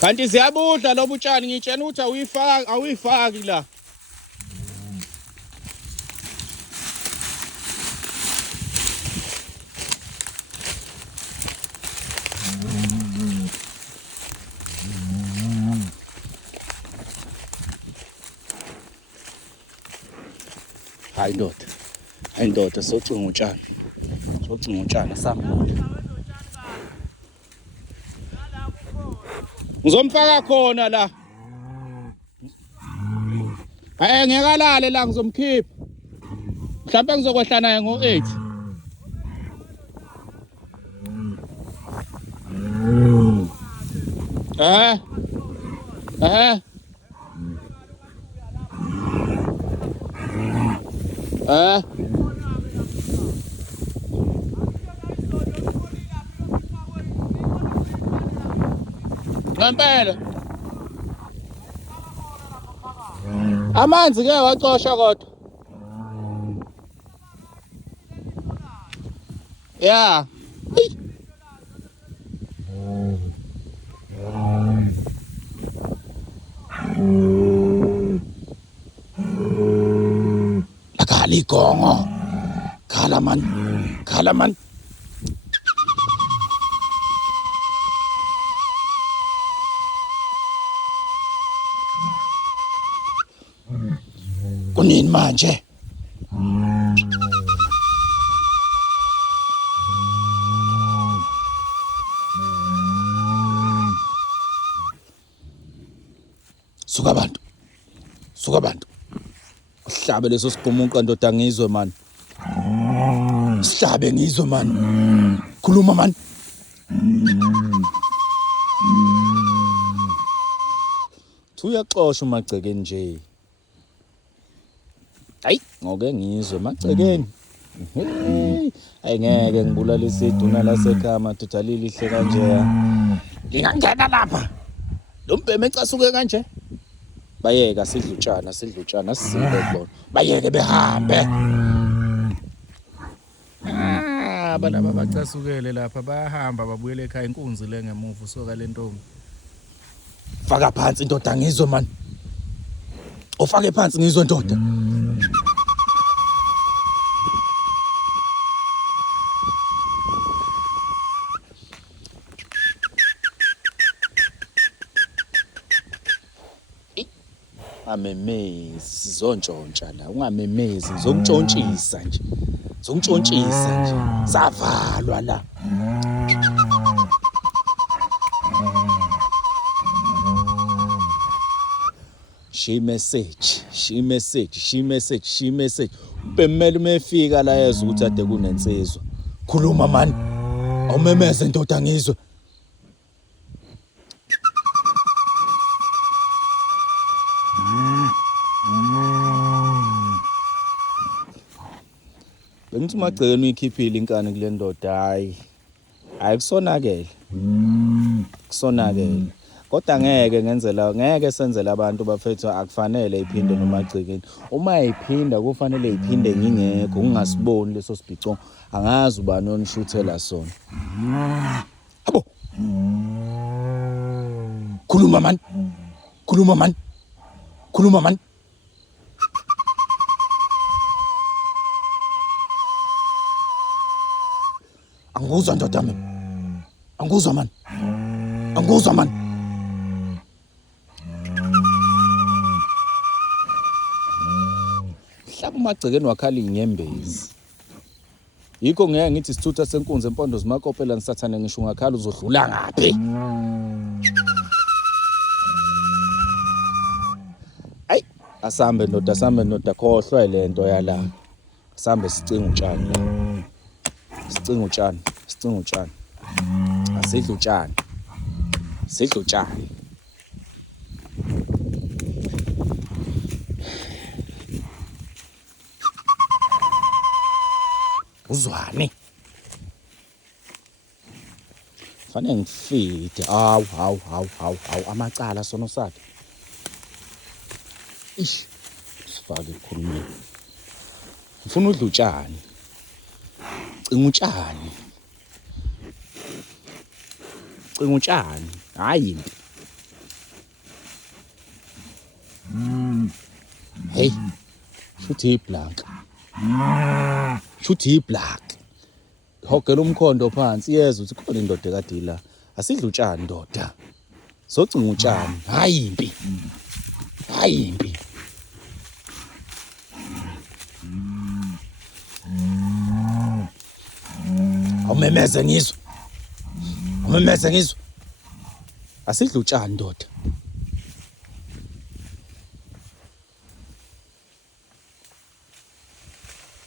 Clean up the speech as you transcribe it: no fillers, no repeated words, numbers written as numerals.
Kanti ziyabudla lobu utshani ngitshena ukuthi awuyifaki la. Hayi ndoda socinga utshani sami. Ngizomfaka khona la. Ngeke alale la ngizomkhipha. Mhlawumbe ngizokwehla naye ngo-8. Ngempela. Amanzi ke wacosha kodwa. Yeah. Akali gongo. Khala man. Kunini manje? Suka bantu. Uhlabe leso sigumuqa ndoda ngizwe man. Sihlabe ngizwe man. Khuluma man. Uyaxosha umagcekeni nje. Hayi, ngoke ngizwe magcekeni. Ayingeke ngibulalise iduna lasekhaya madoda lilihle kanje. Ngingangena lapha. Lo mbheme ecasuke kanje. Bayeka sidlutshana sisinde kubona. Bayeke behambe. Balaba bacasukele lapha bayahamba babuyele ekhaya inkunzi le ngemuva usoka lentombi. Faka phansi indoda ngizwe man. Ufake phansi ngizwe ndoda. Amemezi zontshontsha la ungamemezi ngizongitshontshisa nje. Savalwa la. She message. Bemele mefika la yeza ukuthi ade kunensizwa. Khuluma man. Awumemeze ndoda ngizwe. Bengithi magcekeni uyikhiphile inkani kule ndoda hayi kusonakele. Kodwa ngeke senzele abantu bafethu akufanele iphinde nomagcekeni. Uma iphinda kufanele iphinde ngingekho ungasiboni leso sibhicongo. Angazi ubani onishuthela sona. Habo. Khuluma man. Anguzwa ndoda mina. Anguzwa man. Mhlawumbe umagcekeni wakhala inyembezi. Yikho ngeke ngithi isithutha senkunzi empondo zimakopela nisathane ngisho ungakhala uzodlula ngaphi. Ay, asambe ndoda khohlwa lento yala. Asambe sicinga utshani. Asidla utshani. Uzwane. Fanele ngifide. Hawu amacala sono sakhe. Sifake ikhulumile. Ngifuna udla utshani. Cinga utshani. Hayi impi. Hey, shuthi iblank. Shuthi iblank. Hogela umkhondo phansi yezwa ukuthi khona indoda ekade la. Asidla utshani ndoda. Socinga utshani, hayi impi. Hayi impi. Awumemeze ngizwe. Awumemeze ngizwe. Asidla utshani ndoda.